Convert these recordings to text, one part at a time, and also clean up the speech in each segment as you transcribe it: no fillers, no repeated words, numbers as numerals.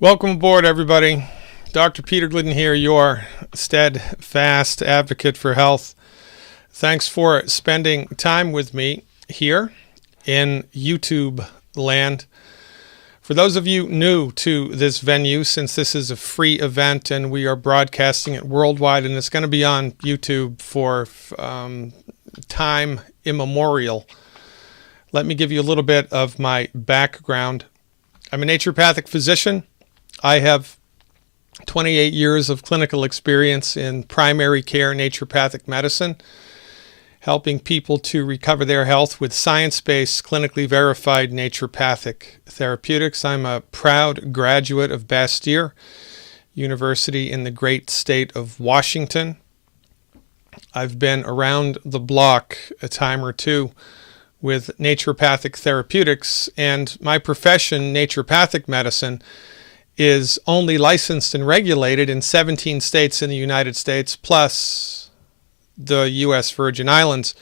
Welcome aboard, everybody. Dr. Peter Glidden here, your steadfast advocate for health. Thanks for spending time with me here in YouTube land. For those of you new to this venue, since this is a free event and we are broadcasting it worldwide, and it's going to be on YouTube for time immemorial, let me give you a little bit of my background. I'm a naturopathic physician. I have 28 years of clinical experience in primary care naturopathic medicine, helping people to recover their health with science-based, clinically verified naturopathic therapeutics. I'm a proud graduate of Bastyr University in the great state of Washington. I've been around the block a time or two with naturopathic therapeutics, and my profession, naturopathic medicine, is only licensed and regulated in 17 states in the United States, plus the U.S. Virgin Islands.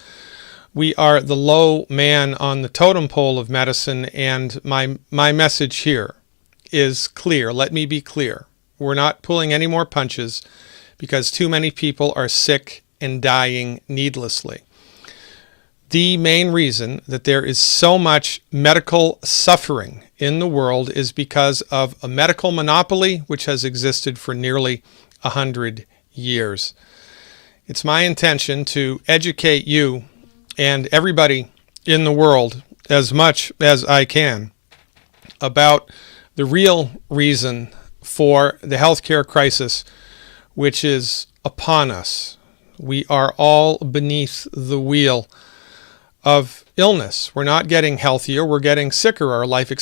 We are the low man on the totem pole of medicine, and my message here is clear. Let me be clear. We're not pulling any more punches because too many people are sick and dying needlessly. The main reason that there is so much medical suffering in the world is because of a medical monopoly which has existed for nearly 100 years. It's my intention to educate you and everybody in the world as much as I can about the real reason for the healthcare crisis which is upon us. We are all beneath the wheel of illness. We're not getting healthier, we're getting sicker. Our life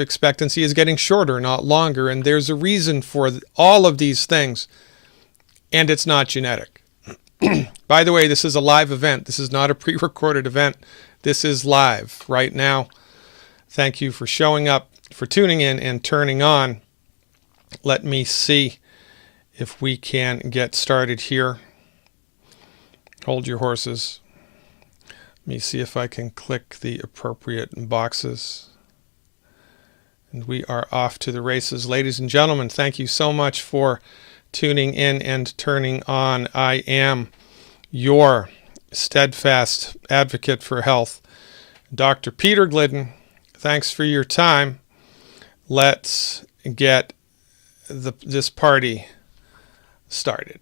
expectancy is getting shorter, not longer, and there's a reason for all of these things, and it's not genetic. By the way, this is a live event. This is not a pre-recorded event. This is live right now. Thank you for showing up, for tuning in and turning on. Let me see if we can get started here. Hold your horses. Let me see if I can click the appropriate boxes. And we are off to the races. Ladies and gentlemen, thank you so much for tuning in and turning on. I am your steadfast advocate for health, Dr. Peter Glidden. Thanks for your time. Let's get this party started.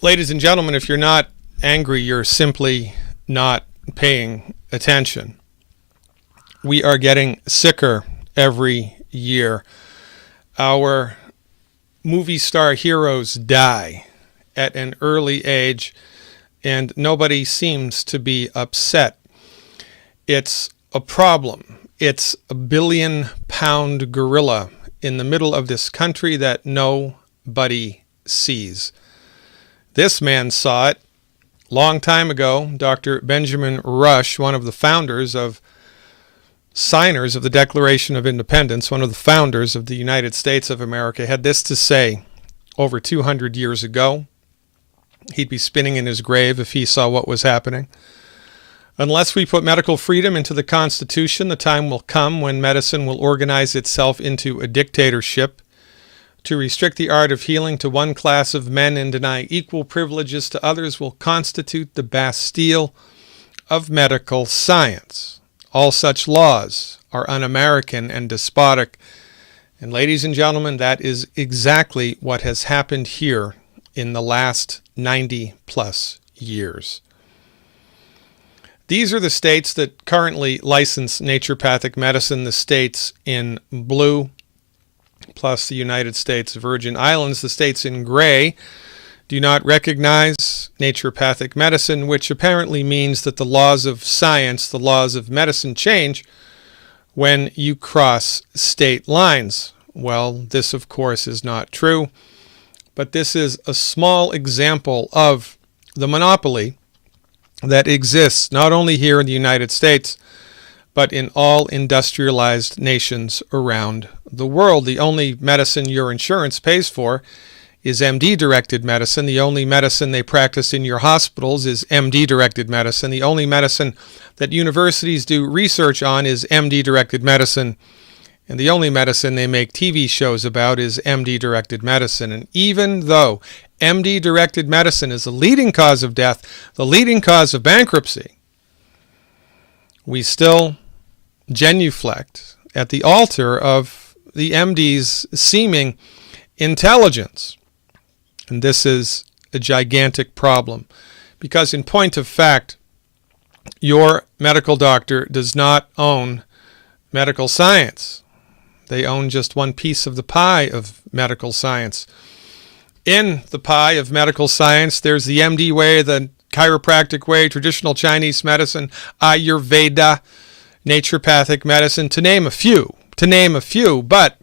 Ladies and gentlemen, if you're not angry, you're simply not paying attention. We are getting sicker every year. Our movie star heroes die at an early age, and nobody seems to be upset. It's a problem. It's a billion-pound gorilla in the middle of this country that nobody sees. This man saw it long time ago. Dr. Benjamin Rush, one of the signers of the Declaration of Independence, one of the founders of the United States of America, had this to say over 200 years ago. He'd be spinning in his grave if he saw what was happening. Unless we put medical freedom into the Constitution, the time will come when medicine will organize itself into a dictatorship. To restrict the art of healing to one class of men and deny equal privileges to others will constitute the Bastille of medical science. All such laws are un-American and despotic. And ladies and gentlemen, that is exactly what has happened here in the last 90 plus years. These are the states that currently license naturopathic medicine, the states in blue, plus the United States Virgin Islands. The states in gray do not recognize naturopathic medicine, which apparently means that the laws of science, the laws of medicine, change when you cross state lines. Well, this of course is not true, but this is a small example of the monopoly that exists not only here in the United States, but in all industrialized nations around the world. The only medicine your insurance pays for is MD-directed medicine. The only medicine they practice in your hospitals is MD-directed medicine. The only medicine that universities do research on is MD-directed medicine. And the only medicine they make TV shows about is MD-directed medicine. And even though MD-directed medicine is the leading cause of death, the leading cause of bankruptcy, we still genuflect at the altar of the MD's seeming intelligence. And this is a gigantic problem because, in point of fact, your medical doctor does not own medical science. They own just one piece of the pie of medical science. In the pie of medical science, there's the MD way, the chiropractic way, traditional Chinese medicine, Ayurveda, naturopathic medicine, to name a few. But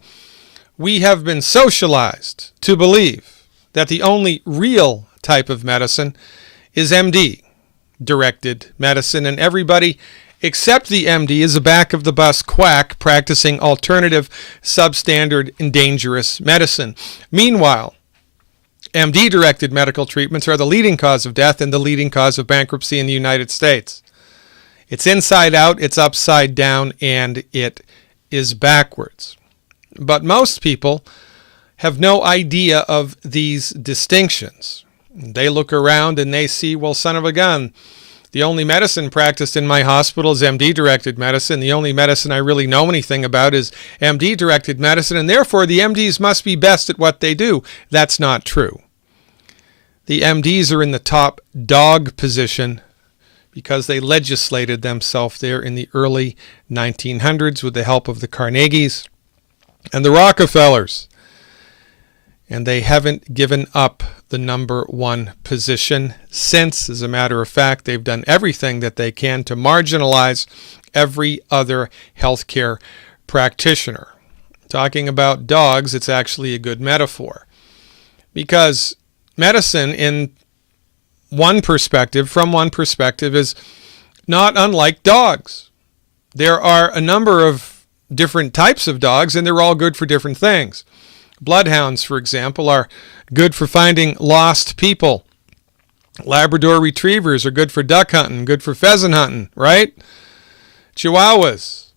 we have been socialized to believe that the only real type of medicine is MD-directed medicine, and everybody except the MD is a back-of-the-bus quack practicing alternative, substandard, and dangerous medicine. Meanwhile, MD-directed medical treatments are the leading cause of death and the leading cause of bankruptcy in the United States. It's inside out, it's upside down, and it is backwards. But most people have no idea of these distinctions. They look around and they see, well, son of a gun, the only medicine practiced in my hospital is MD-directed medicine. The only medicine I really know anything about is MD-directed medicine, and therefore the MDs must be best at what they do. That's not true. The MDs are in the top dog position because they legislated themselves there in the early 1900s with the help of the Carnegies and the Rockefellers. And they haven't given up the number one position since. As a matter of fact, they've done everything that they can to marginalize every other healthcare practitioner. Talking about dogs, it's actually a good metaphor, because medicine from one perspective, is not unlike dogs. There are a number of different types of dogs, and they're all good for different things. Bloodhounds, for example, are good for finding lost people. Labrador retrievers are good for duck hunting, good for pheasant hunting, right? Chihuahuas,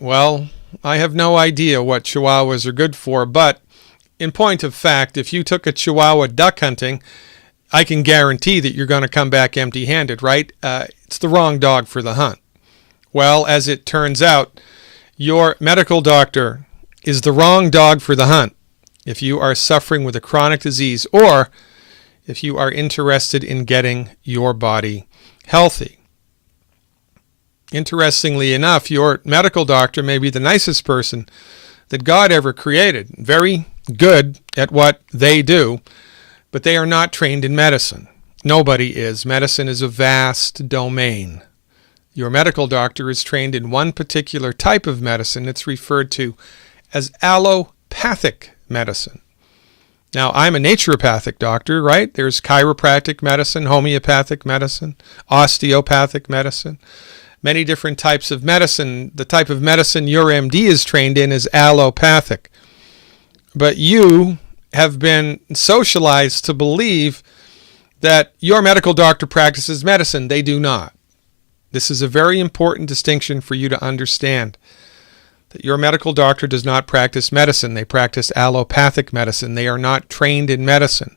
well, I have no idea what Chihuahuas are good for, but in point of fact, if you took a Chihuahua duck hunting, I can guarantee that you're going to come back empty-handed, right? It's the wrong dog for the hunt. Well, as it turns out, your medical doctor is the wrong dog for the hunt if you are suffering with a chronic disease, or if you are interested in getting your body healthy. Interestingly enough, your medical doctor may be the nicest person that God ever created, very good at what they do, but they are not trained in medicine. Nobody is. Medicine is a vast domain. Your medical doctor is trained in one particular type of medicine. It's referred to as allopathic medicine. Now, I'm a naturopathic doctor, right? There's chiropractic medicine, homeopathic medicine, osteopathic medicine, many different types of medicine. The type of medicine your MD is trained in is allopathic. But you have been socialized to believe that your medical doctor practices medicine. They do not. This is a very important distinction for you to understand, that your medical doctor does not practice medicine. They practice allopathic medicine. They are not trained in medicine.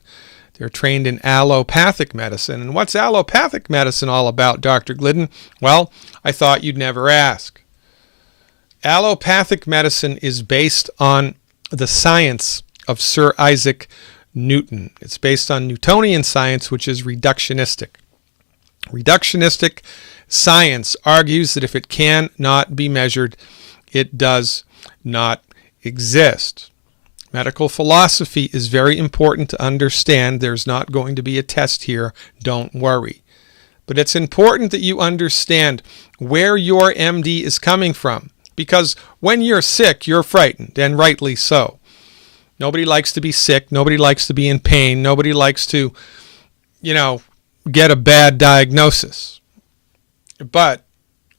They're trained in allopathic medicine. And what's allopathic medicine all about, Dr. Glidden? Well, I thought you'd never ask. Allopathic medicine is based on the science of Sir Isaac Newton. It's based on Newtonian science, which is reductionistic. Reductionistic science argues that if it cannot be measured, it does not exist. Medical philosophy is very important to understand. There's not going to be a test here. Don't worry. But it's important that you understand where your MD is coming from, because when you're sick, you're frightened, and rightly so. Nobody likes to be sick. Nobody likes to be in pain. Nobody likes to, get a bad diagnosis. But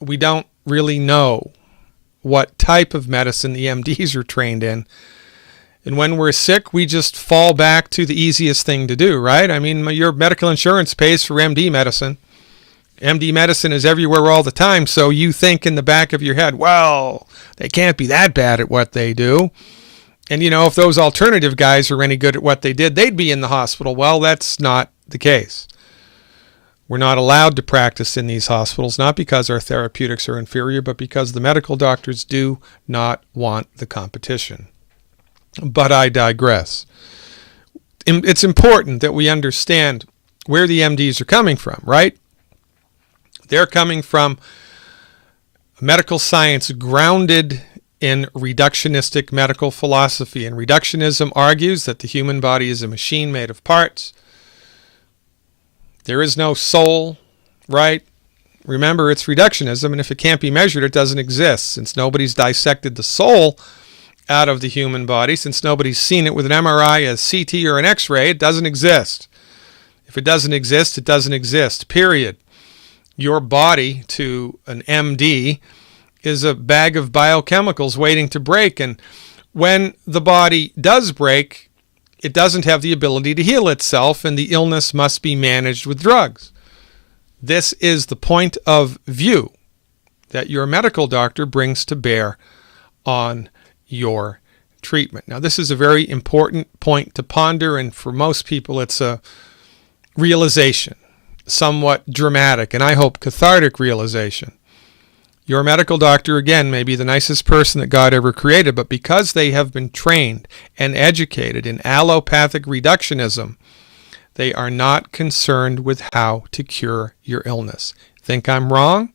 we don't really know what type of medicine the MDs are trained in. And when we're sick, we just fall back to the easiest thing to do, right? I mean, your medical insurance pays for MD medicine. MD medicine is everywhere all the time, so you think in the back of your head, well, they can't be that bad at what they do. And, if those alternative guys are any good at what they did, they'd be in the hospital. Well, that's not the case. We're not allowed to practice in these hospitals, not because our therapeutics are inferior, but because the medical doctors do not want the competition. But I digress. It's important that we understand where the MDs are coming from, right? They're coming from medical science grounded in reductionistic medical philosophy. And reductionism argues that the human body is a machine made of parts. There is no soul, right? Remember, it's reductionism, and if it can't be measured, it doesn't exist. Since nobody's dissected the soul out of the human body, since nobody's seen it with an MRI, a CT, or an X-ray, it doesn't exist. If it doesn't exist, it doesn't exist, period. Your body, to an MD, is a bag of biochemicals waiting to break, and when the body does break, it doesn't have the ability to heal itself, and the illness must be managed with drugs. This is the point of view that your medical doctor brings to bear on your treatment. Now, this is a very important point to ponder, and for most people, it's a realization, somewhat dramatic, and I hope cathartic realization. Your medical doctor, again, may be the nicest person that God ever created, but because they have been trained and educated in allopathic reductionism, they are not concerned with how to cure your illness. Think I'm wrong?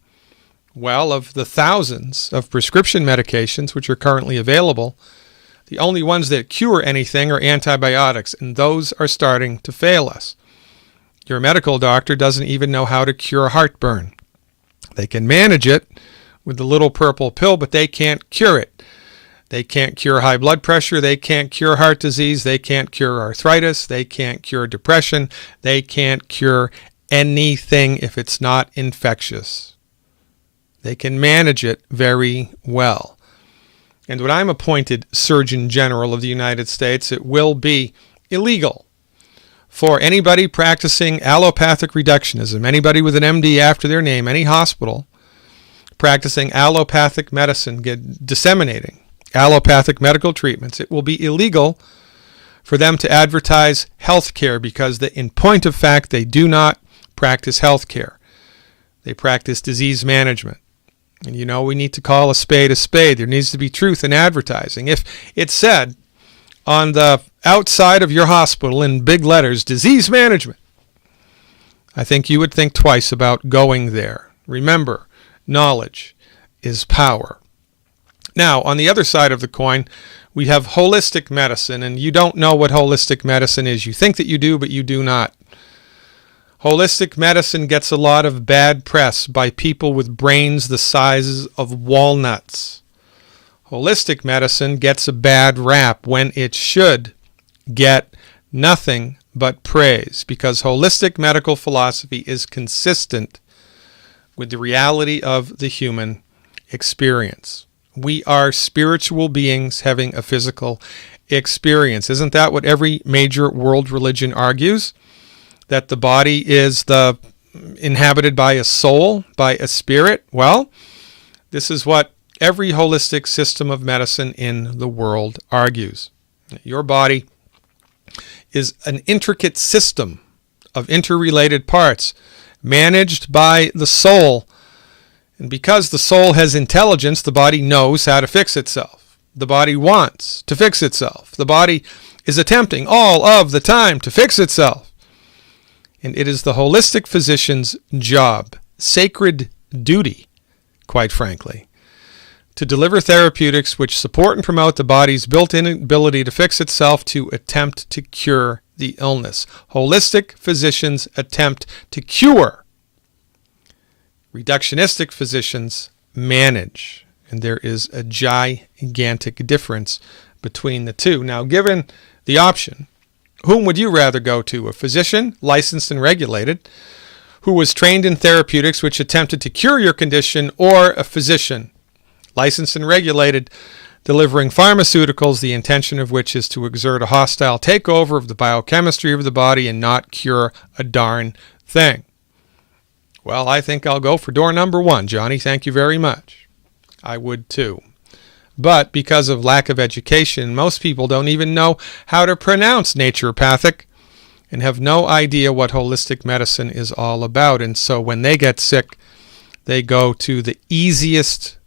Well, of the thousands of prescription medications which are currently available, the only ones that cure anything are antibiotics, and those are starting to fail us. Your medical doctor doesn't even know how to cure heartburn. They can manage it with the little purple pill, but they can't cure it. They can't cure high blood pressure. They can't cure heart disease. They can't cure arthritis. They can't cure depression. They can't cure anything if it's not infectious. They can manage it very well. And when I'm appointed Surgeon General of the United States, it will be illegal for anybody practicing allopathic reductionism, anybody with an MD after their name, any hospital practicing allopathic medicine, disseminating allopathic medical treatments, it will be illegal for them to advertise health care, because in point of fact, they do not practice health care. They practice disease management. And we need to call a spade a spade. There needs to be truth in advertising. If it said, on the outside of your hospital in big letters, disease management, I think you would think twice about going there. Remember, knowledge is power. Now, on the other side of the coin, we have holistic medicine, and you don't know what holistic medicine is. You think that you do, but you do not. Holistic medicine gets a lot of bad press by people with brains the size of walnuts. Holistic medicine gets a bad rap when it should get nothing but praise, because holistic medical philosophy is consistent with the reality of the human experience. We are spiritual beings having a physical experience. Isn't that what every major world religion argues? That the body is inhabited by a soul, by a spirit? Well, this is what every holistic system of medicine in the world argues. Your body is an intricate system of interrelated parts managed by the soul. And because the soul has intelligence, the body knows how to fix itself. The body wants to fix itself. The body is attempting all of the time to fix itself. And it is the holistic physician's job, sacred duty, quite frankly, to deliver therapeutics which support and promote the body's built-in ability to fix itself, to attempt to cure the illness. Holistic physicians attempt to cure. Reductionistic physicians manage. And there is a gigantic difference between the two. Now, given the option, whom would you rather go to? A physician, licensed and regulated, who was trained in therapeutics which attempted to cure your condition, or a physician, licensed and regulated, delivering pharmaceuticals, the intention of which is to exert a hostile takeover of the biochemistry of the body and not cure a darn thing? Well, I think I'll go for door number one, Johnny. Thank you very much. I would too. But because of lack of education, most people don't even know how to pronounce naturopathic and have no idea what holistic medicine is all about. And so when they get sick, they go to the easiest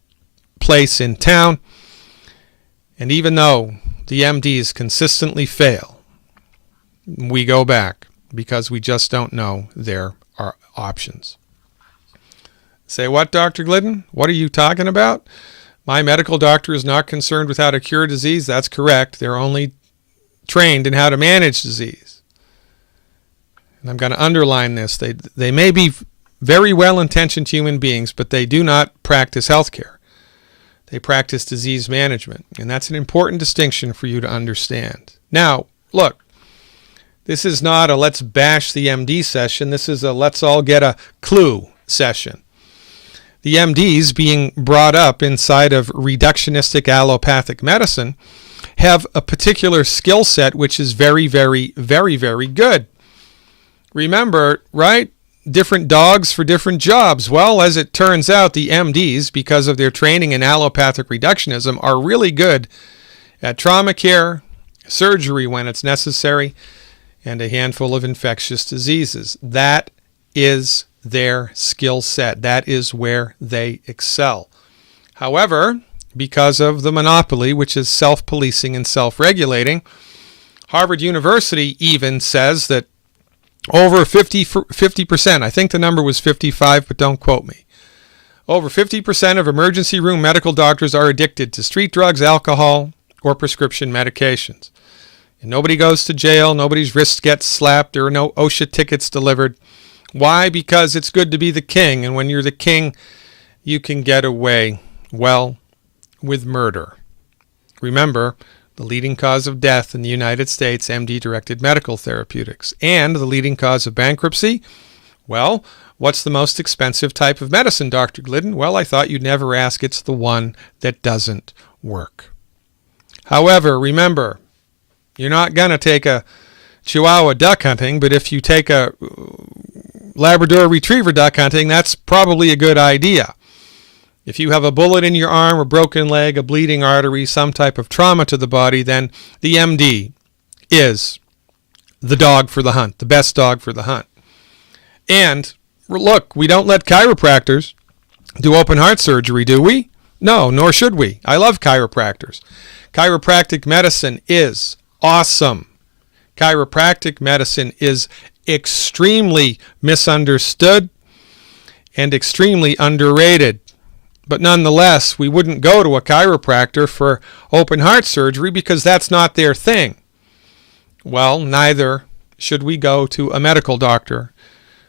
place in town. And even though the MDs consistently fail, we go back because we just don't know there are options. Say what, Dr. Glidden? What are you talking about? My medical doctor is not concerned with how to cure disease. That's correct. They're only trained in how to manage disease. And I'm going to underline this. They may be very well-intentioned human beings, but they do not practice healthcare. They practice disease management. And that's an important distinction for you to understand. Now, look, this is not a let's bash the MD session. This is a let's all get a clue session. The MDs being brought up inside of reductionistic allopathic medicine have a particular skill set which is very, very, very, very good. Remember, right? Different dogs for different jobs. Well, as it turns out, the MDs, because of their training in allopathic reductionism, are really good at trauma care, surgery when it's necessary, and a handful of infectious diseases. That is their skill set. That is where they excel. However, because of the monopoly, which is self-policing and self-regulating, Harvard University even says that over 50%, I think the number was 55, but don't quote me, over 50% of emergency room medical doctors are addicted to street drugs, alcohol, or prescription medications. And nobody goes to jail, nobody's wrist gets slapped, there are no OSHA tickets delivered. Why? Because it's good to be the king, and when you're the king, you can get away, well, with murder. Remember, the leading cause of death in the United States, MD-directed medical therapeutics. And the leading cause of bankruptcy, well, what's the most expensive type of medicine, Dr. Glidden? Well, I thought you'd never ask. It's the one that doesn't work. However, remember, you're not going to take a Chihuahua duck hunting, but if you take a Labrador Retriever duck hunting, that's probably a good idea. If you have a bullet in your arm, a broken leg, a bleeding artery, some type of trauma to the body, then the MD is the dog for the hunt, the best dog for the hunt. And look, we don't let chiropractors do open heart surgery, do we? No, nor should we. I love chiropractors. Chiropractic medicine is awesome. Chiropractic medicine is extremely misunderstood and extremely underrated. But nonetheless, we wouldn't go to a chiropractor for open heart surgery because that's not their thing. Well, neither should we go to a medical doctor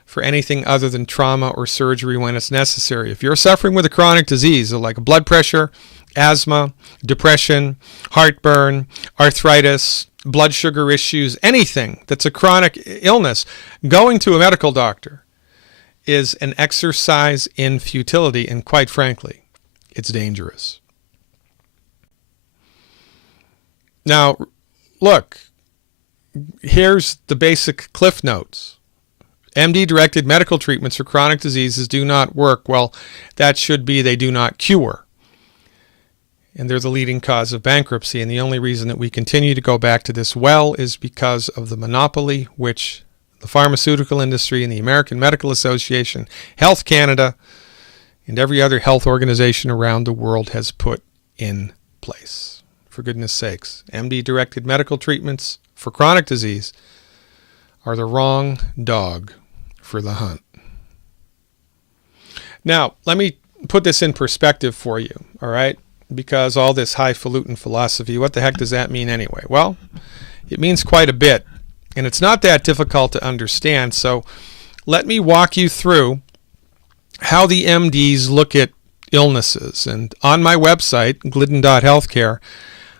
for anything other than trauma or surgery when it's necessary. If you're suffering with a chronic disease like blood pressure, asthma, depression, heartburn, arthritis, blood sugar issues, anything that's a chronic illness, going to a medical doctor is an exercise in futility, and quite frankly, it's dangerous. Now, look, here's the basic cliff notes. MD-directed medical treatments for chronic diseases do not work. Well, that should be they do not cure. And they're the leading cause of bankruptcy. And the only reason that we continue to go back to this well is because of the monopoly which the pharmaceutical industry and the American Medical Association, Health Canada, and every other health organization around the world has put in place. For goodness sakes, MD-directed medical treatments for chronic disease are the wrong dog for the hunt. Now, let me put this in perspective for you, all right? Because all this highfalutin philosophy, what the heck does that mean anyway? Well, it means quite a bit, and it's not that difficult to understand. So let me walk you through how the MDs look at illnesses. And on my website, glidden.healthcare,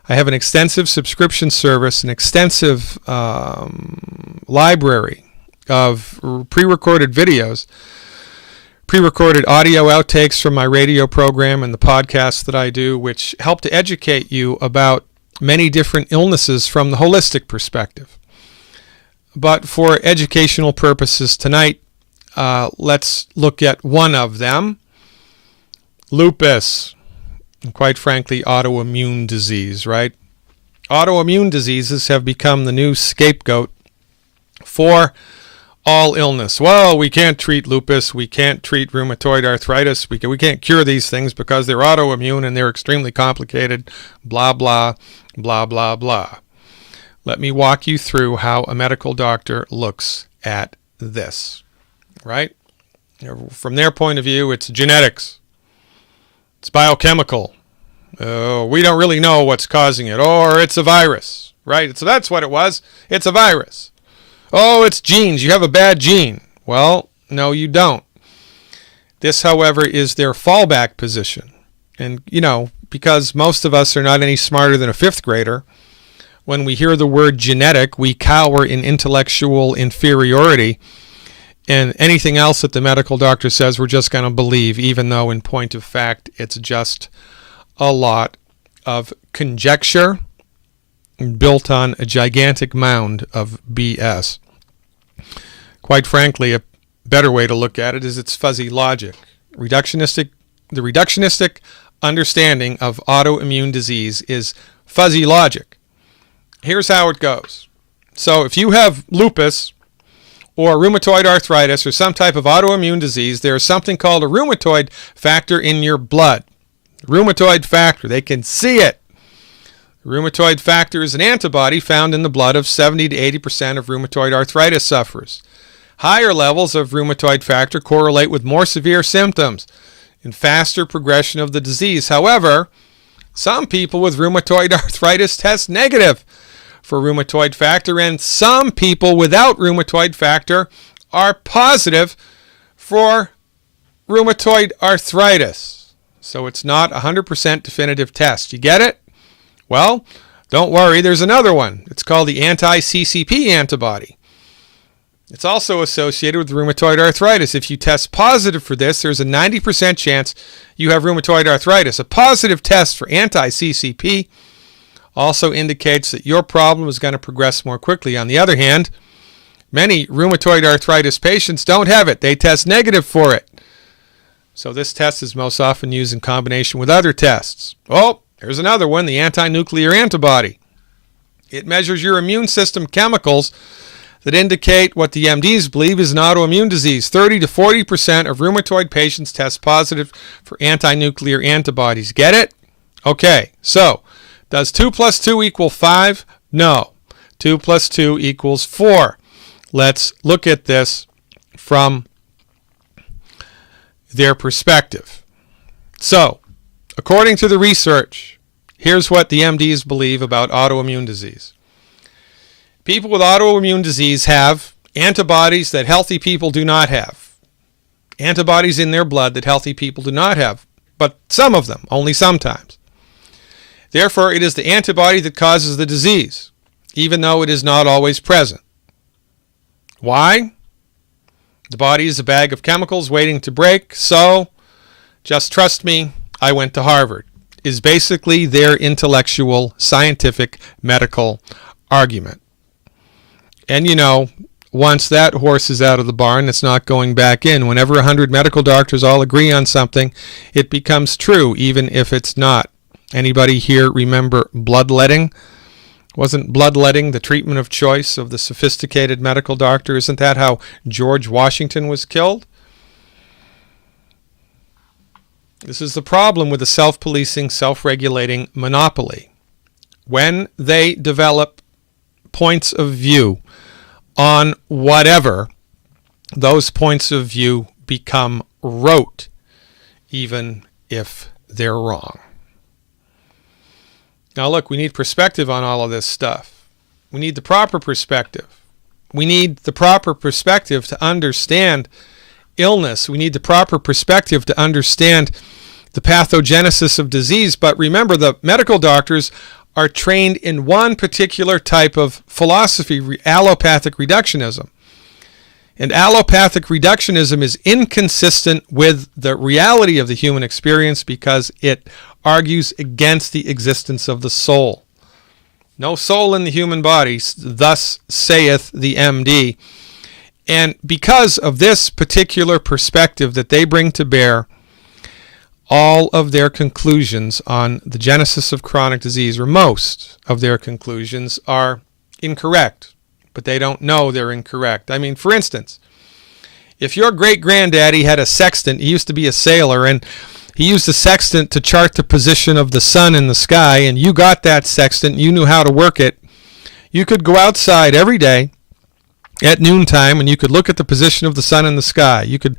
I have an extensive subscription service, an extensive library of pre-recorded videos, pre-recorded audio outtakes from my radio program and the podcasts that I do, which help to educate you about many different illnesses from the holistic perspective. But for educational purposes tonight, let's look at one of them, lupus, and quite frankly, autoimmune disease, right? Autoimmune diseases have become the new scapegoat for all illness. Well, we can't treat lupus, we can't treat rheumatoid arthritis, we can't cure these things because they're autoimmune and they're extremely complicated, blah, blah, blah, blah, blah. Let me walk you through how a medical doctor looks at this, right? From their point of view, it's genetics, it's biochemical. We don't really know what's causing it, or it's a virus, right? So that's what it was, it's a virus. Oh, it's genes. You have a bad gene. Well, no, you don't. This, however, is their fallback position. And, because most of us are not any smarter than a fifth grader, when we hear the word genetic, we cower in intellectual inferiority. And anything else that the medical doctor says, we're just going to believe, even though in point of fact, it's just a lot of conjecture built on a gigantic mound of BS. Quite frankly, a better way to look at it is it's fuzzy logic. The reductionistic understanding of autoimmune disease is fuzzy logic. Here's how it goes. So if you have lupus or rheumatoid arthritis or some type of autoimmune disease, there is something called a rheumatoid factor in your blood. Rheumatoid factor, they can see it. Rheumatoid factor is an antibody found in the blood of 70 to 80% of rheumatoid arthritis sufferers. Higher levels of rheumatoid factor correlate with more severe symptoms and faster progression of the disease. However, some people with rheumatoid arthritis test negative for rheumatoid factor, and some people without rheumatoid factor are positive for rheumatoid arthritis. So it's not a 100% definitive test. You get it? Well, don't worry, there's another one. It's called the anti-CCP antibody. It's also associated with rheumatoid arthritis. If you test positive for this, there's a 90% chance you have rheumatoid arthritis. A positive test for anti-CCP also indicates that your problem is going to progress more quickly. On the other hand, many rheumatoid arthritis patients don't have it. They test negative for it. So this test is most often used in combination with other tests. Oh, there's another one, the anti-nuclear antibody. It measures your immune system chemicals that indicate what the MDs believe is an autoimmune disease. 30 to 40% of rheumatoid patients test positive for anti-nuclear antibodies. Get it? Okay, so does 2 plus 2 equal 5? No. 2 plus 2 equals 4. Let's look at this from their perspective. So, according to the research, here's what the MDs believe about autoimmune disease. People with autoimmune disease have antibodies that healthy people do not have. Antibodies in their blood that healthy people do not have, but some of them, only sometimes. Therefore, it is the antibody that causes the disease, even though it is not always present. Why? The body is a bag of chemicals waiting to break, so just trust me, I went to Harvard, is basically their intellectual, scientific, medical argument. And you know, once that horse is out of the barn, it's not going back in. Whenever 100 medical doctors all agree on something, it becomes true, even if it's not. Anybody here remember bloodletting? Wasn't bloodletting the treatment of choice of the sophisticated medical doctor? Isn't that how George Washington was killed? This is the problem with the self-policing, self-regulating monopoly. When they develop points of view on whatever, those points of view become rote, even if they're wrong. Now look, we need perspective on all of this stuff. We need the proper perspective. We need the proper perspective to understand illness. We need the proper perspective to understand the pathogenesis of disease. But remember, the medical doctors are trained in one particular type of philosophy, allopathic reductionism. And allopathic reductionism is inconsistent with the reality of the human experience because it argues against the existence of the soul. No soul in the human body, thus saith the MD. And because of this particular perspective that they bring to bear, all of their conclusions on the genesis of chronic disease, or most of their conclusions, are incorrect, but they don't know they're incorrect. I mean, for instance, if your great-granddaddy had a sextant, he used to be a sailor, and he used a sextant to chart the position of the sun in the sky, and you got that sextant, you knew how to work it, you could go outside every day at noontime and you could look at the position of the sun in the sky. You could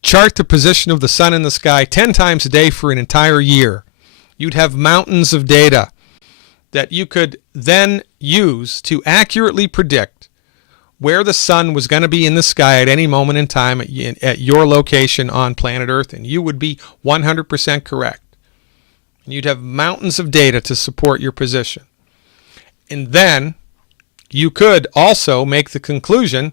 chart the position of the sun in the sky 10 times a day for an entire year. You'd have mountains of data that you could then use to accurately predict where the sun was going to be in the sky at any moment in time at your location on planet Earth, and you would be 100% correct. And you'd have mountains of data to support your position. And then you could also make the conclusion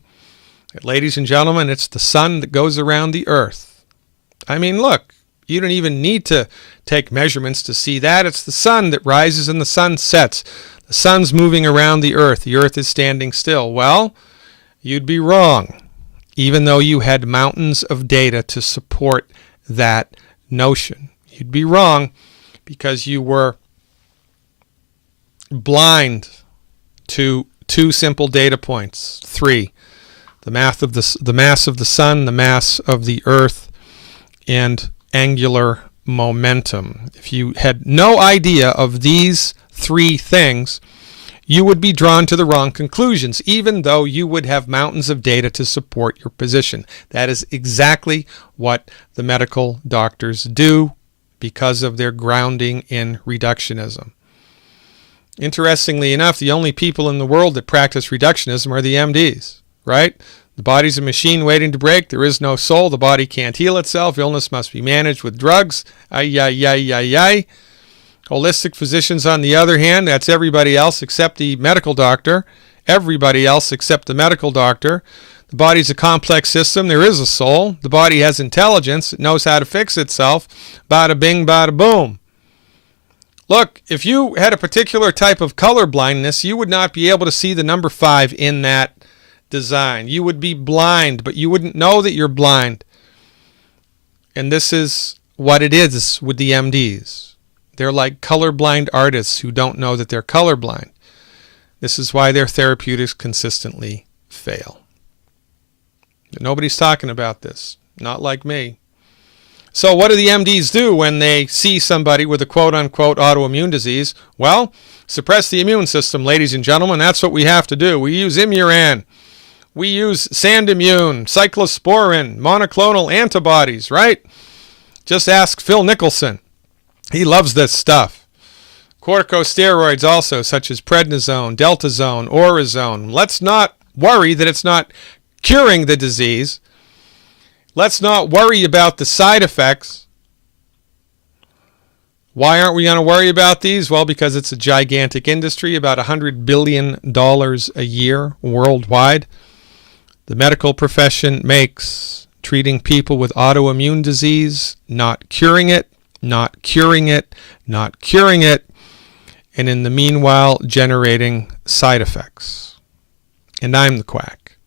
that, ladies and gentlemen, it's the sun that goes around the Earth. I mean, look, you don't even need to take measurements to see that. It's the sun that rises and the sun sets. The sun's moving around the Earth. The Earth is standing still. Well, you'd be wrong, even though you had mountains of data to support that notion. You'd be wrong because you were blind to two simple data points. 3, the mass of the sun, the mass of the Earth, and angular momentum. If you had no idea of these 3 things, you would be drawn to the wrong conclusions, even though you would have mountains of data to support your position. That is exactly what the medical doctors do because of their grounding in reductionism. Interestingly enough, the only people in the world that practice reductionism are the MDs, right? The body's a machine waiting to break. There is no soul. The body can't heal itself. Illness must be managed with drugs. Ay, ay, ay, ay, ay. Holistic physicians, on the other hand, that's everybody else except the medical doctor. Everybody else except the medical doctor. The body's a complex system. There is a soul. The body has intelligence. It knows how to fix itself. Bada bing, bada boom. Look, if you had a particular type of color blindness, you would not be able to see the number 5 in that design. You would be blind, but you wouldn't know that you're blind. And this is what it is with the MDs. They're like colorblind artists who don't know that they're colorblind. This is why their therapeutics consistently fail. But nobody's talking about this, not like me. So what do the MDs do when they see somebody with a quote-unquote autoimmune disease? Well, suppress the immune system, ladies and gentlemen. That's what we have to do. We use Imuran. We use Sandimmune, cyclosporin, monoclonal antibodies, right? Just ask Phil Nicholson. He loves this stuff. Corticosteroids also, such as prednisone, deltazone, orezone. Let's not worry that it's not curing the disease. Let's not worry about the side effects. Why aren't we going to worry about these? Well, because it's a gigantic industry, about $100 billion a year worldwide. The medical profession makes treating people with autoimmune disease, not curing it, not curing it, not curing it, and in the meanwhile generating side effects. And I'm the quack.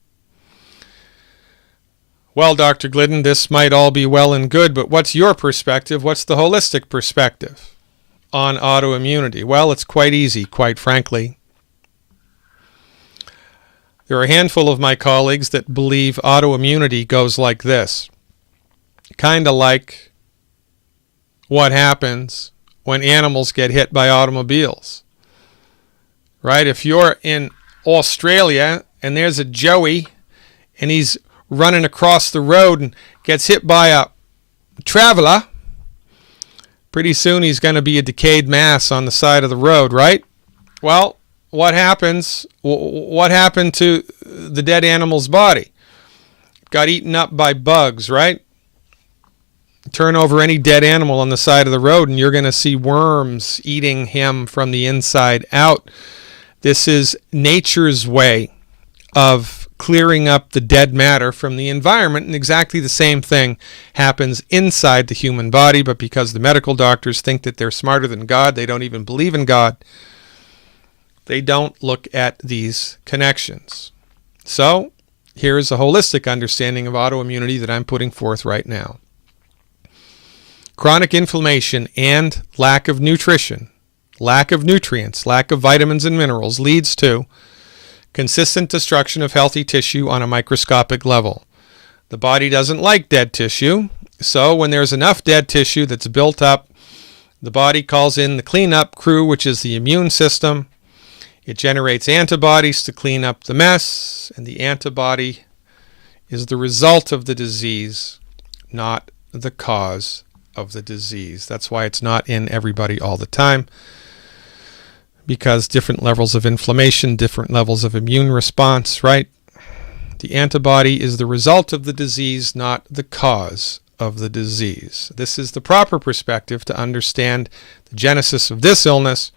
Well, Dr. Glidden, this might all be well and good, but what's your perspective? What's the holistic perspective on autoimmunity? Well, it's quite easy, quite frankly. There are a handful of my colleagues that believe autoimmunity goes like this. Kind of like what happens when animals get hit by automobiles. Right? If you're in Australia and there's a Joey and he's running across the road and gets hit by a traveler, pretty soon he's going to be a decayed mass on the side of the road, right? Well, what happens? What happened to the dead animal's body? Got eaten up by bugs, right? Turn over any dead animal on the side of the road and you're going to see worms eating him from the inside out. This is nature's way of clearing up the dead matter from the environment, and exactly the same thing happens inside the human body, but because the medical doctors think that they're smarter than God, they don't even believe in God, they don't look at these connections. So here's a holistic understanding of autoimmunity that I'm putting forth right now. Chronic inflammation and lack of nutrition, lack of nutrients, lack of vitamins and minerals leads to consistent destruction of healthy tissue on a microscopic level. The body doesn't like dead tissue, so when there's enough dead tissue that's built up, the body calls in the cleanup crew, which is the immune system. It generates antibodies to clean up the mess, and the antibody is the result of the disease, not the cause of the disease. That's why it's not in everybody all the time, because different levels of inflammation, different levels of immune response, right? The antibody is the result of the disease, not the cause of the disease. This is the proper perspective to understand the genesis of this illness,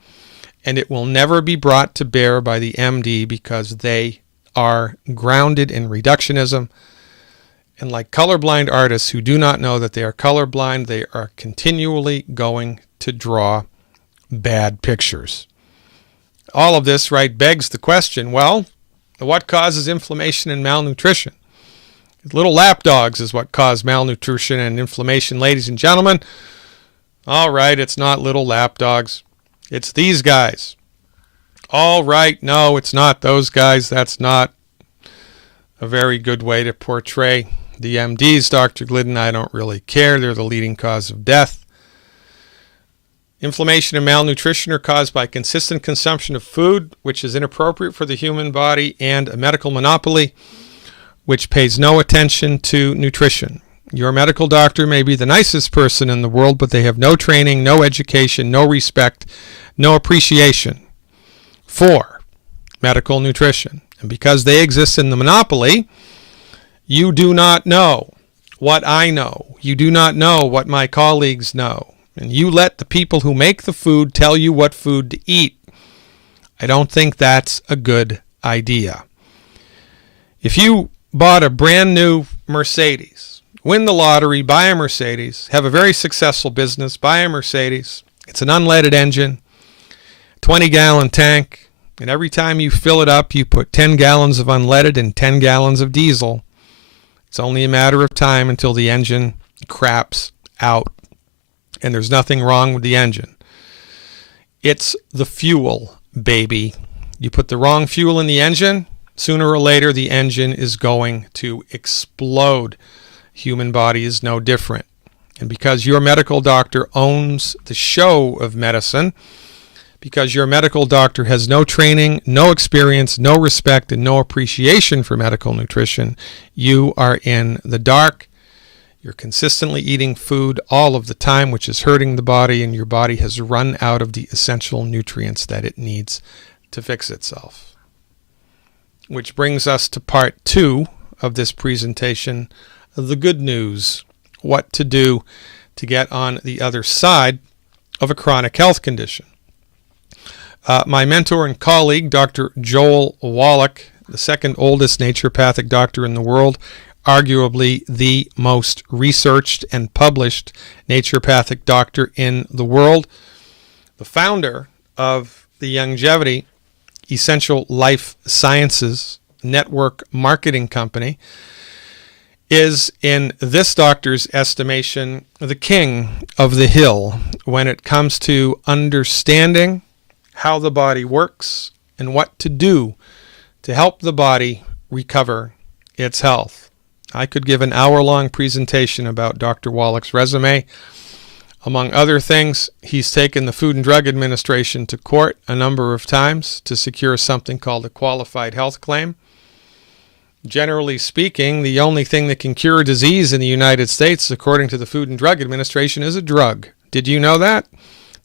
and it will never be brought to bear by the MD because they are grounded in reductionism. And like colorblind artists who do not know that they are colorblind, they are continually going to draw bad pictures. All of this, right, begs the question, well, what causes inflammation and malnutrition? Little lapdogs is what cause malnutrition and inflammation, ladies and gentlemen. All right, it's not little lapdogs. It's these guys. All right, no, it's not those guys. That's not a very good way to portray the MDs, Dr. Glidden. I don't really care. They're the leading cause of death. Inflammation and malnutrition are caused by consistent consumption of food, which is inappropriate for the human body, and a medical monopoly, which pays no attention to nutrition. Your medical doctor may be the nicest person in the world, but they have no training, no education, no respect, no appreciation for medical nutrition. And because they exist in the monopoly, you do not know what I know. You do not know what my colleagues know. And you let the people who make the food tell you what food to eat. I don't think that's a good idea. If you bought a brand new Mercedes, win the lottery, buy a Mercedes, have a very successful business, buy a Mercedes. It's an unleaded engine, 20-gallon tank, and every time you fill it up, you put 10 gallons of unleaded and 10 gallons of diesel. It's only a matter of time until the engine craps out, and there's nothing wrong with the engine. It's the fuel, baby. You put the wrong fuel in the engine, sooner or later the engine is going to explode. Human body is no different. And because your medical doctor owns the show of medicine, because your medical doctor has no training, no experience, no respect, and no appreciation for medical nutrition, you are in the dark. You're consistently eating food all of the time, which is hurting the body, and your body has run out of the essential nutrients that it needs to fix itself. Which brings us to part 2 of this presentation, the good news, what to do to get on the other side of a chronic health condition. My mentor and colleague, Dr. Joel Wallach, the second oldest naturopathic doctor in the world, arguably the most researched and published naturopathic doctor in the world, the founder of the Youngevity Essential Life Sciences Network Marketing Company, is, in this doctor's estimation, the king of the hill when it comes to understanding how the body works and what to do to help the body recover its health. I could give an hour-long presentation about Dr. Wallach's resume. Among other things, he's taken the Food and Drug Administration to court a number of times to secure something called a qualified health claim. Generally speaking, the only thing that can cure disease in the United States, according to the Food and Drug Administration, is a drug. Did you know that?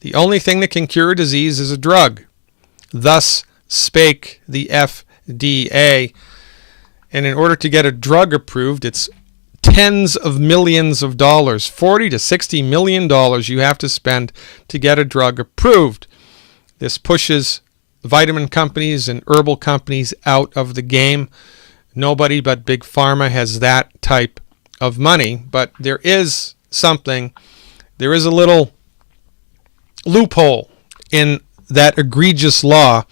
The only thing that can cure disease is a drug. Thus spake the FDA. And in order to get a drug approved, it's tens of millions of dollars, $40 to $60 million you have to spend to get a drug approved. This pushes vitamin companies and herbal companies out of the game. Nobody but Big Pharma has that type of money. But there is a little loophole in that egregious law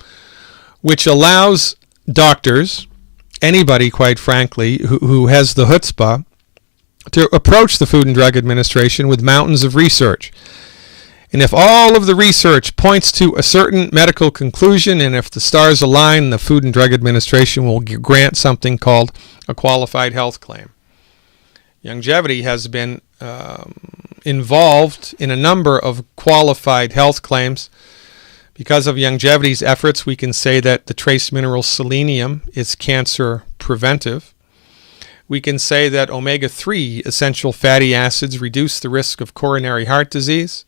which allows doctors, anybody quite frankly, who has the chutzpah, to approach the Food and Drug Administration with mountains of research. And if all of the research points to a certain medical conclusion, and if the stars align, the Food and Drug Administration will grant something called a qualified health claim. Youngevity has been involved in a number of qualified health claims. Because of Youngevity's efforts, we can say that the trace mineral selenium is cancer preventive. We can say that omega-3 essential fatty acids reduce the risk of coronary heart disease.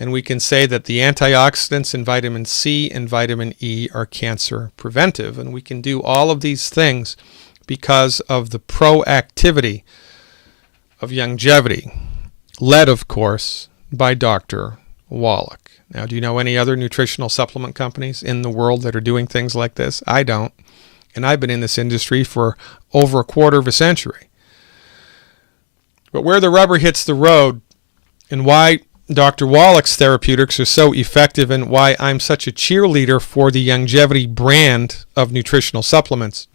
And we can say that the antioxidants in vitamin C and vitamin E are cancer preventive. And we can do all of these things because of the proactivity of Youngevity, led, of course, by Dr. Wallach. Now, do you know any other nutritional supplement companies in the world that are doing things like this? I don't. And I've been in this industry for over a quarter of a century. But where the rubber hits the road, and why Dr. Wallach's therapeutics are so effective, and why I'm such a cheerleader for the Youngevity brand of nutritional supplements,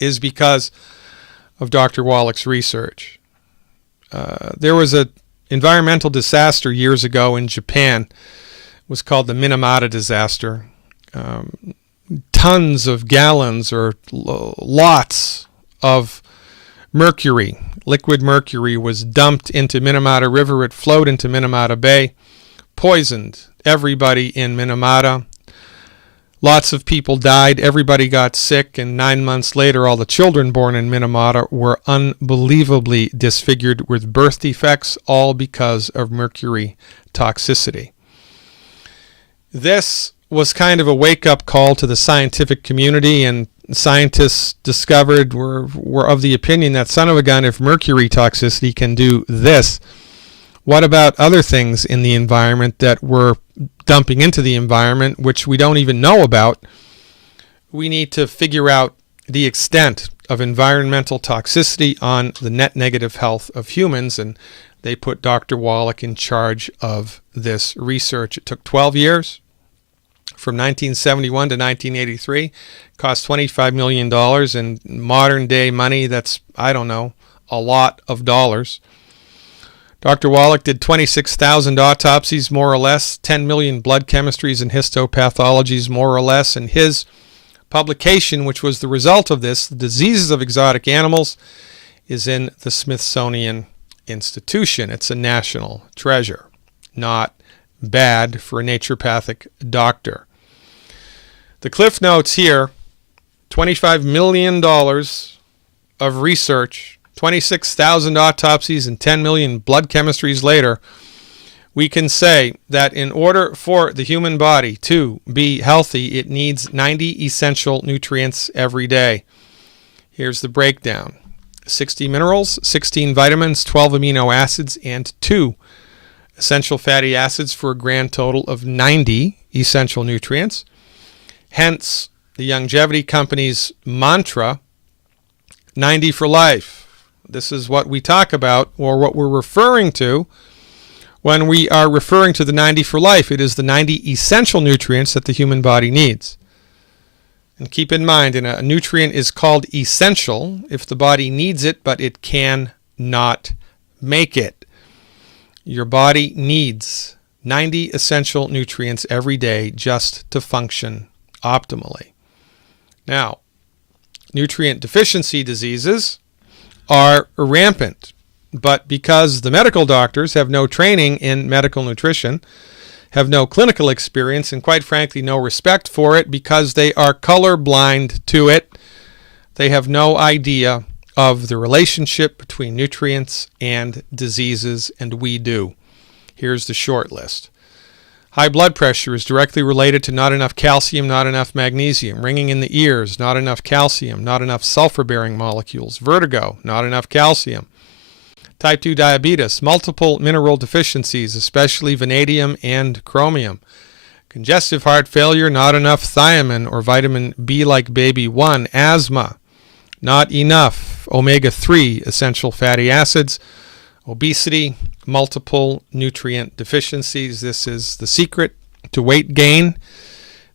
is because of Dr. Wallach's research. There was an environmental disaster years ago in Japan. It was called the Minamata disaster. Tons of gallons or lots of mercury, liquid mercury, was dumped into Minamata River. It flowed into Minamata Bay, poisoned everybody in Minamata. Lots of people died. Everybody got sick. And 9 months later, all the children born in Minamata were unbelievably disfigured with birth defects, all because of mercury toxicity. This was kind of a wake-up call to the scientific community, and scientists discovered, were of the opinion that, son of a gun, if mercury toxicity can do this, what about other things in the environment that we're dumping into the environment, which we don't even know about? We need to figure out the extent of environmental toxicity on the net negative health of humans, and they put Dr. Wallach in charge of this research. It took 12 years. From 1971 to 1983, cost $25 million. In modern day money, that's, I don't know, a lot of dollars. Dr. Wallach did 26,000 autopsies, more or less, 10 million blood chemistries and histopathologies, more or less. And his publication, which was the result of this, The Diseases of Exotic Animals, is in the Smithsonian institution. It's a national treasure, not bad for a naturopathic doctor. The cliff notes here, $25 million of research, 26,000 autopsies, and 10 million blood chemistries later, we can say that in order for the human body to be healthy, it needs 90 essential nutrients every day. Here's the breakdown. 60 minerals, 16 vitamins, 12 amino acids, and 2 essential fatty acids for a grand total of 90 essential nutrients. Hence, the Youngevity Company's mantra, 90 for life. This is what we talk about, or what we're referring to when we are referring to the 90 for life. It is the 90 essential nutrients that the human body needs. And keep in mind, a nutrient is called essential if the body needs it, but it cannot make it. Your body needs 90 essential nutrients every day just to function optimally. Now, nutrient deficiency diseases are rampant, but because the medical doctors have no training in medical nutrition, have no clinical experience, and quite frankly no respect for it because they are colorblind to it, they have no idea of the relationship between nutrients and diseases, and we do. Here's the short list. High blood pressure is directly related to not enough calcium, not enough magnesium. Ringing in the ears, not enough calcium, not enough sulfur-bearing molecules. Vertigo, not enough calcium. Type 2 diabetes, multiple mineral deficiencies, especially vanadium and chromium. Congestive heart failure, not enough thiamine or vitamin B like baby 1. Asthma, not enough omega-3 essential fatty acids. Obesity, multiple nutrient deficiencies. This is the secret to weight gain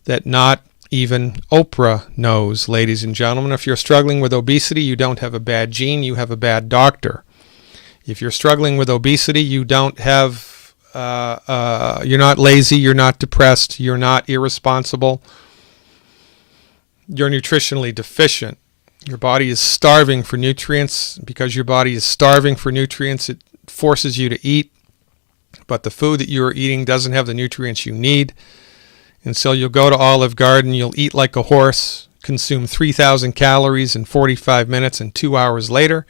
that not even Oprah knows, ladies and gentlemen. If you're struggling with obesity, you don't have a bad gene, you have a bad doctor. If you're struggling with obesity, you don't have, you're not lazy, you're not depressed, you're not irresponsible. You're nutritionally deficient. Your body is starving for nutrients. Because your body is starving for nutrients, it forces you to eat. But the food that you're eating doesn't have the nutrients you need. And so you'll go to Olive Garden, you'll eat like a horse, consume 3,000 calories in 45 minutes, and 2 hours later,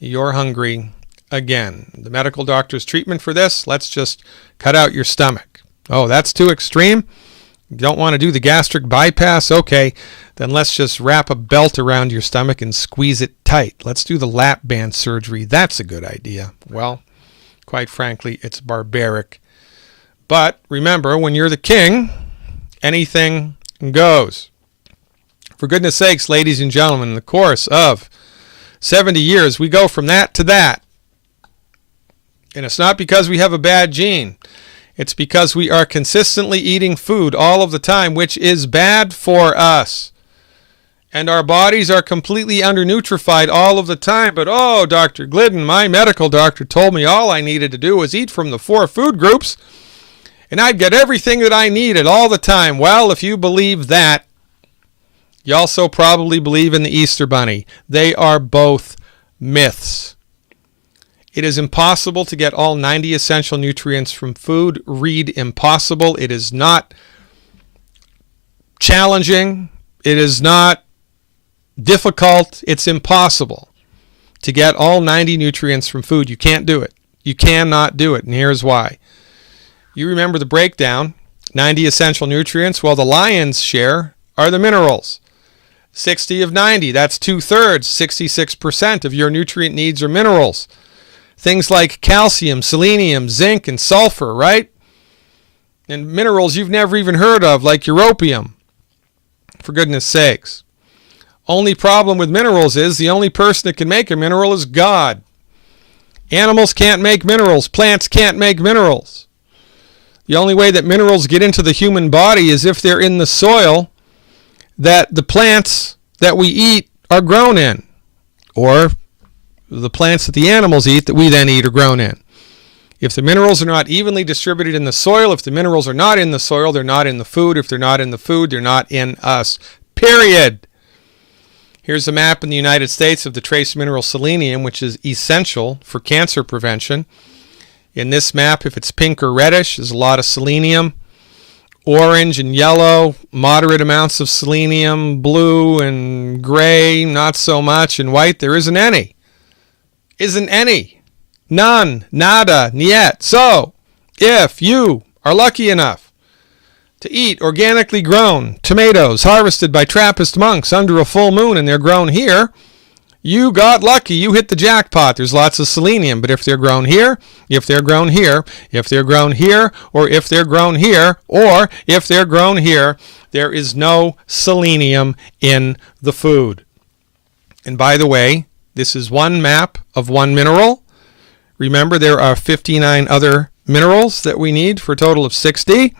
you're hungry again. The medical doctor's treatment for this, let's just cut out your stomach. Oh, that's too extreme? You don't want to do the gastric bypass? Okay, then let's just wrap a belt around your stomach and squeeze it tight. Let's do the lap band surgery. That's a good idea. Well, quite frankly, it's barbaric. But remember, when you're the king, anything goes. For goodness sakes, ladies and gentlemen, in the course of 70 years, we go from that to that. And it's not because we have a bad gene. It's because we are consistently eating food all of the time, which is bad for us. And our bodies are completely undernutrified all of the time. But, oh, Dr. Glidden, my medical doctor told me all I needed to do was eat from the 4 food groups, and I'd get everything that I needed all the time. Well, if you believe that, you also probably believe in the Easter Bunny. They are both myths. It is impossible to get all 90 essential nutrients from food. Read impossible. It is not challenging. It is not difficult. It's impossible to get all 90 nutrients from food. You can't do it. You cannot do it, and here's why. You remember the breakdown, 90 essential nutrients. Well, the lion's share are the minerals. 60 of 90, that's 2/3, 66% of your nutrient needs are minerals. Things like calcium, selenium, zinc, and sulfur, right? And minerals you've never even heard of, like europium. For goodness sakes. Only problem with minerals is the only person that can make a mineral is God. Animals can't make minerals. Plants can't make minerals. The only way that minerals get into the human body is if they're in the soil that the plants that we eat are grown in, or the plants that the animals eat that we then eat are grown in. If the minerals are not evenly distributed in the soil, if the minerals are not in the soil, they're not in the food. If they're not in the food, they're not in us. Period. Here's a map in the United States of the trace mineral selenium, which is essential for cancer prevention. In this map, if it's pink or reddish, there's a lot of selenium. Orange and yellow, moderate amounts of selenium. Blue and gray, not so much. And white, there isn't any. Isn't any. None. Nada. Niet. So, if you are lucky enough to eat organically grown tomatoes harvested by Trappist monks under a full moon and they're grown here, you got lucky. You hit the jackpot. There's lots of selenium. But if they're grown here, if they're grown here, if they're grown here, or if they're grown here, or if they're grown here, there is no selenium in the food. And by the way, this is one map of one mineral. Remember, there are 59 other minerals that we need for a total of 60.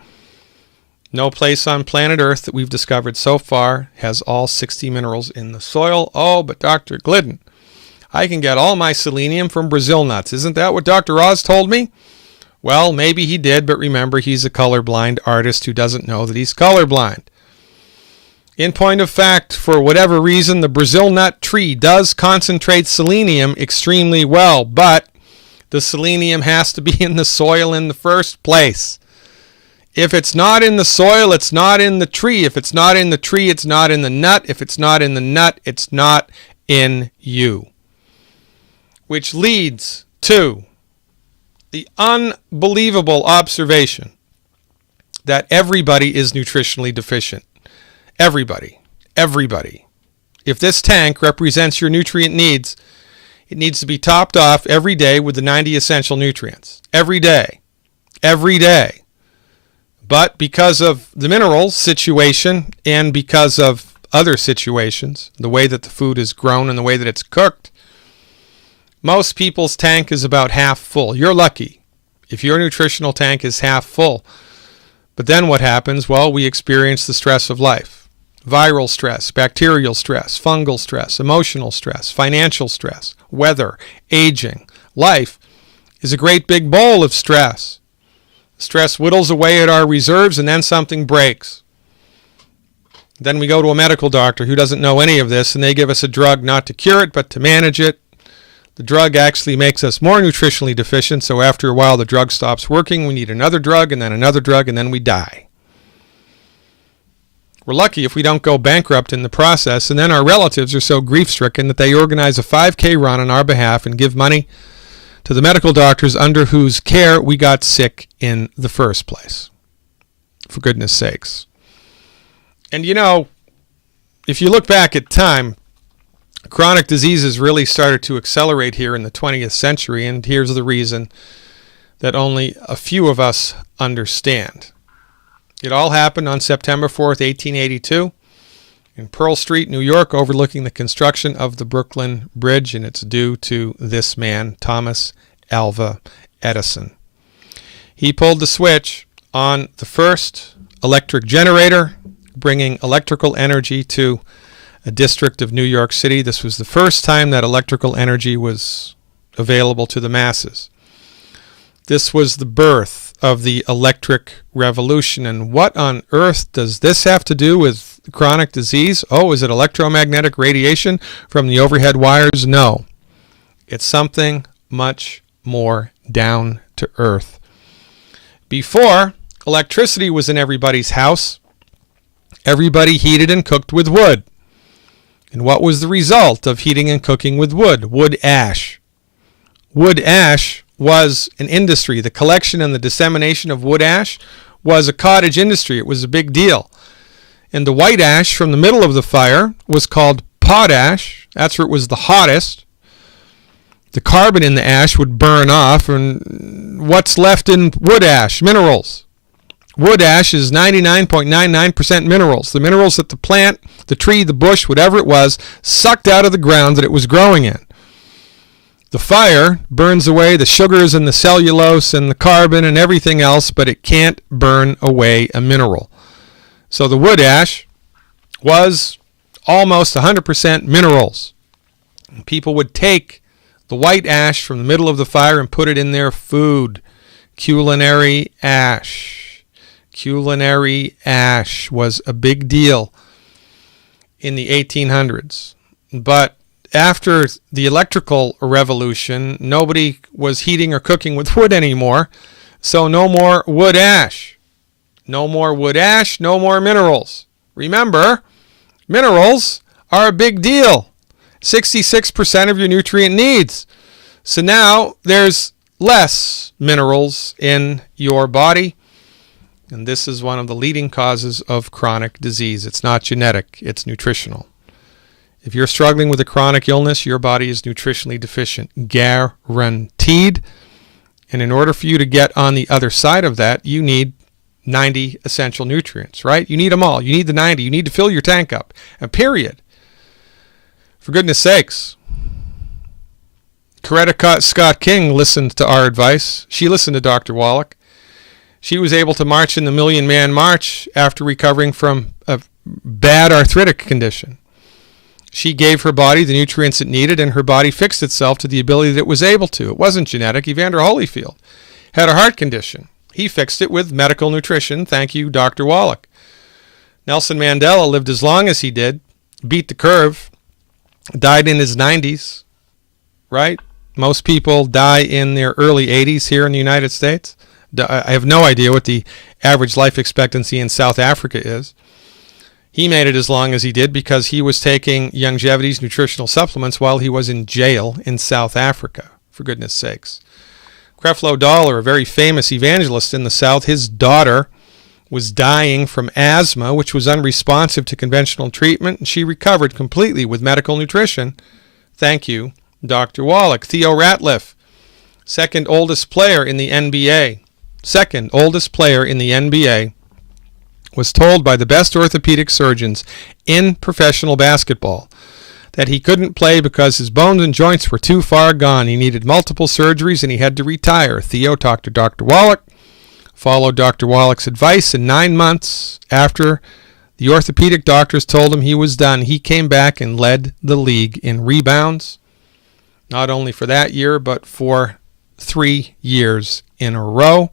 No place on planet Earth that we've discovered so far has all 60 minerals in the soil. Oh, but Dr. Glidden, I can get all my selenium from Brazil nuts. Isn't that what Dr. Oz told me? Well, maybe he did, but remember, he's a colorblind artist who doesn't know that he's colorblind. In point of fact, for whatever reason, the Brazil nut tree does concentrate selenium extremely well, but the selenium has to be in the soil in the first place. If it's not in the soil, it's not in the tree. If it's not in the tree, it's not in the nut. If it's not in the nut, it's not in you. Which leads to the unbelievable observation that everybody is nutritionally deficient. Everybody. Everybody. If this tank represents your nutrient needs, it needs to be topped off every day with the 90 essential nutrients. Every day. Every day. But because of the minerals situation and because of other situations, the way that the food is grown and the way that it's cooked, most people's tank is about half full. You're lucky if your nutritional tank is half full. But then what happens? Well, we experience the stress of life. Viral stress, bacterial stress, fungal stress, emotional stress, financial stress, weather, aging. Life is a great big bowl of stress. Stress whittles away at our reserves and then something breaks. Then we go to a medical doctor who doesn't know any of this and they give us a drug not to cure it but to manage it. The drug actually makes us more nutritionally deficient, so after a while the drug stops working. We need another drug and then another drug and then we die. We're lucky if we don't go bankrupt in the process, and then our relatives are so grief-stricken that they organize a 5K run on our behalf and give money to the medical doctors under whose care we got sick in the first place. For goodness sakes. And you know, if you look back at time, chronic diseases really started to accelerate here in the 20th century, and here's the reason that only a few of us understand. It all happened on September 4th, 1882, in Pearl Street, New York, overlooking the construction of the Brooklyn Bridge, and it's due to this man, Thomas Alva Edison. He pulled the switch on the first electric generator, bringing electrical energy to a district of New York City. This was the first time that electrical energy was available to the masses. This was the birth of the electric revolution. And what on earth does this have to do with chronic disease? Oh, is it electromagnetic radiation from the overhead wires? No. It's something much more down to earth. Before, electricity was in everybody's house. Everybody heated and cooked with wood. And what was the result of heating and cooking with wood? Wood ash. Wood ash was an industry. The collection and the dissemination of wood ash was a cottage industry. It was a big deal. And the white ash from the middle of the fire was called potash. That's where it was the hottest. The carbon in the ash would burn off, and what's left in wood ash? Minerals. Wood ash is 99.99% minerals. The minerals that the plant, the tree, the bush, whatever it was, sucked out of the ground that it was growing in. The fire burns away the sugars and the cellulose and the carbon and everything else, but it can't burn away a mineral. So the wood ash was almost 100% minerals. People would take the white ash from the middle of the fire and put it in their food. Culinary ash. Culinary ash was a big deal in the 1800s. But after the electrical revolution, nobody was heating or cooking with wood anymore. So no more wood ash. No more wood ash, no more minerals. Remember, minerals are a big deal. 66% of your nutrient needs. So now there's less minerals in your body. And this is one of the leading causes of chronic disease. It's not genetic, it's nutritional. If you're struggling with a chronic illness, your body is nutritionally deficient, guaranteed. And in order for you to get on the other side of that, you need 90 essential nutrients, right? You need them all. You need the 90. You need to fill your tank up. And period. For goodness sakes. Coretta Scott King listened to our advice. She listened to Dr. Wallach. She was able to march in the Million Man March after recovering from a bad arthritic condition. She gave her body the nutrients it needed, and her body fixed itself to the ability that it was able to. It wasn't genetic. Evander Holyfield had a heart condition. He fixed it with medical nutrition. Thank you, Dr. Wallach. Nelson Mandela lived as long as he did, beat the curve, died in his 90s, right? Most people die in their early 80s here in the United States. I have no idea what the average life expectancy in South Africa is. He made it as long as he did because he was taking Youngevity's nutritional supplements while he was in jail in South Africa, for goodness sakes. Creflo Dollar, a very famous evangelist in the South, his daughter was dying from asthma, which was unresponsive to conventional treatment, and she recovered completely with medical nutrition. Thank you, Dr. Wallach. Theo Ratliff, second oldest player in the NBA, was told by the best orthopedic surgeons in professional basketball that he couldn't play because his bones and joints were too far gone. He needed multiple surgeries and he had to retire. Theo talked to Dr. Wallach, followed Dr. Wallach's advice, and 9 months after the orthopedic doctors told him he was done, he came back and led the league in rebounds, not only for that year, but for 3 years in a row.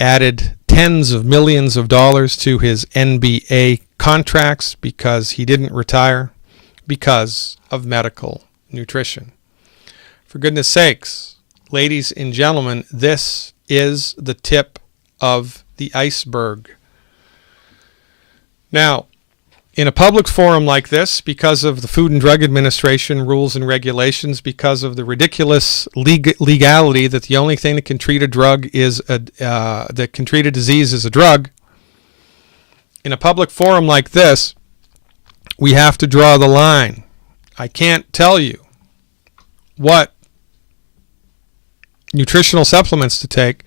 Added tens of millions of dollars to his NBA contracts because he didn't retire because of medical nutrition. For goodness sakes, ladies and gentlemen, this is the tip of the iceberg. Now, in a public forum like this, because of the Food and Drug Administration rules and regulations, because of the ridiculous legality that the only thing that can treat a disease is a drug, in a public forum like this, we have to draw the line. I can't tell you what nutritional supplements to take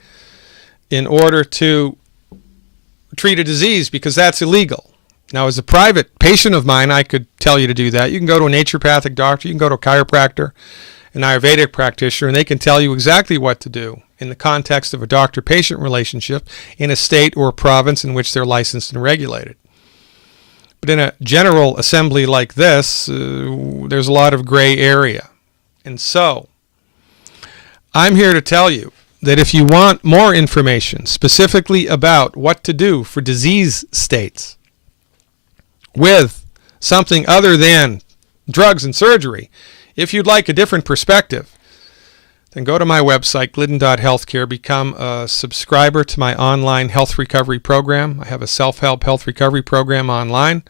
in order to treat a disease because that's illegal. Now, as a private patient of mine, I could tell you to do that. You can go to a naturopathic doctor, you can go to a chiropractor, an Ayurvedic practitioner, and they can tell you exactly what to do in the context of a doctor-patient relationship in a state or a province in which they're licensed and regulated. But in a general assembly like this, there's a lot of gray area. And so, I'm here to tell you that if you want more information specifically about what to do for disease states with something other than drugs and surgery, if you'd like a different perspective, then go to my website, glidden.healthcare, become a subscriber to my online health recovery program. I have a self-help health recovery program online.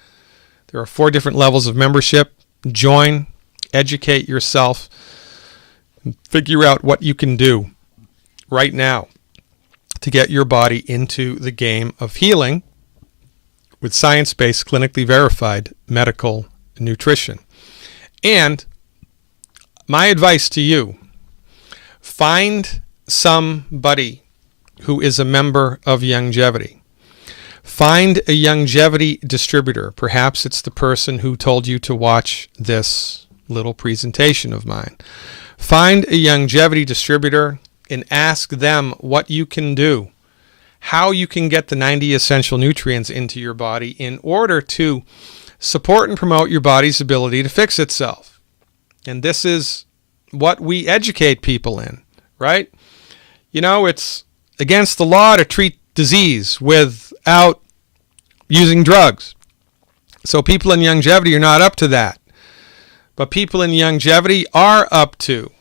There are 4 different levels of membership. Join, educate yourself, and figure out what you can do right now to get your body into the game of healing with science-based, clinically verified medical nutrition. And my advice to you, find somebody who is a member of Youngevity. Find a Youngevity distributor. Perhaps it's the person who told you to watch this little presentation of mine. Find a Youngevity distributor and ask them what you can do, how you can get the 90 essential nutrients into your body in order to support and promote your body's ability to fix itself. And this is what we educate people in, right? You know, it's against the law to treat disease without using drugs. So people in Youngevity are not up to that. but people in Youngevity are up to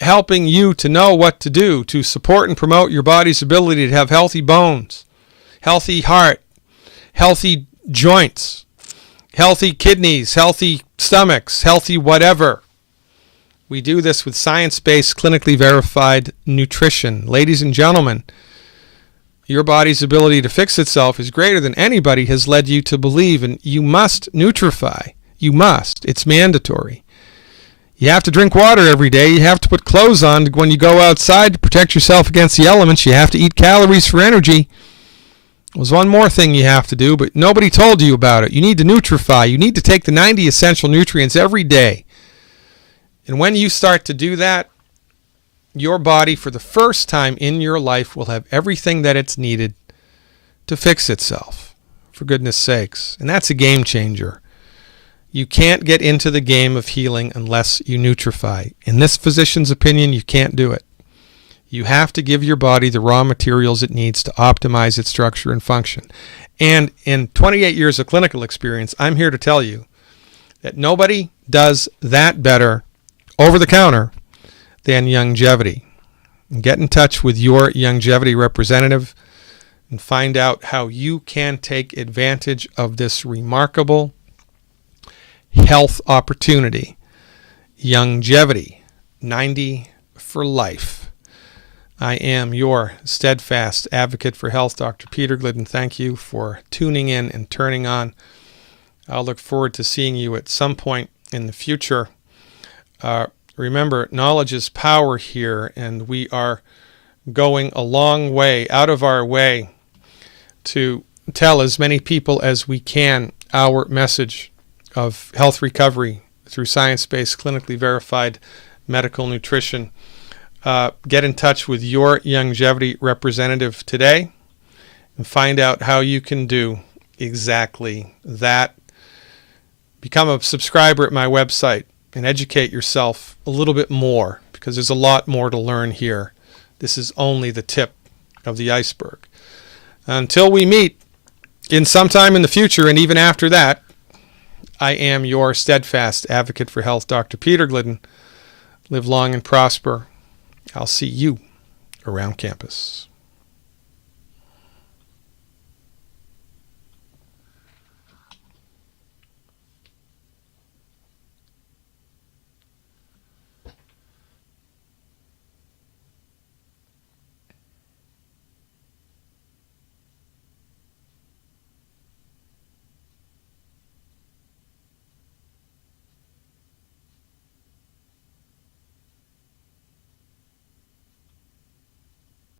helping you to know what to do to support and promote your body's ability to have healthy bones, healthy heart, healthy joints, healthy kidneys, healthy stomachs, healthy whatever. We do this with science-based, clinically verified nutrition. Ladies and gentlemen, your body's ability to fix itself is greater than anybody has led you to believe, and you must nutrify. You must. It's mandatory. You have to drink water every day. You have to put clothes on when you go outside to protect yourself against the elements. You have to eat calories for energy. There's one more thing you have to do, but nobody told you about it. You need to nutrify. You need to take the 90 essential nutrients every day. And when you start to do that, your body, for the first time in your life, will have everything that it's needed to fix itself, for goodness sakes. And that's a game changer. You can't get into the game of healing unless you nutrify. In this physician's opinion, you can't do it. You have to give your body the raw materials it needs to optimize its structure and function. And in 28 years of clinical experience, I'm here to tell you that nobody does that better over the counter than Youngevity. Get in touch with your Youngevity representative and find out how you can take advantage of this remarkable health opportunity. Youngevity, 90 for life. I am your steadfast advocate for health, Dr. Peter Glidden. Thank you for tuning in and turning on. I'll look forward to seeing you at some point in the future. Remember, knowledge is power here, and we are going a long way, out of our way, to tell as many people as we can our message of health recovery through science-based, clinically verified medical nutrition. Get in touch with your Youngevity representative today and find out how you can do exactly that. Become a subscriber at my website and educate yourself a little bit more, because there's a lot more to learn here. This is only the tip of the iceberg. Until we meet in some time in the future, and even after that, I am your steadfast advocate for health, Dr. Peter Glidden. Live long and prosper. I'll see you around campus.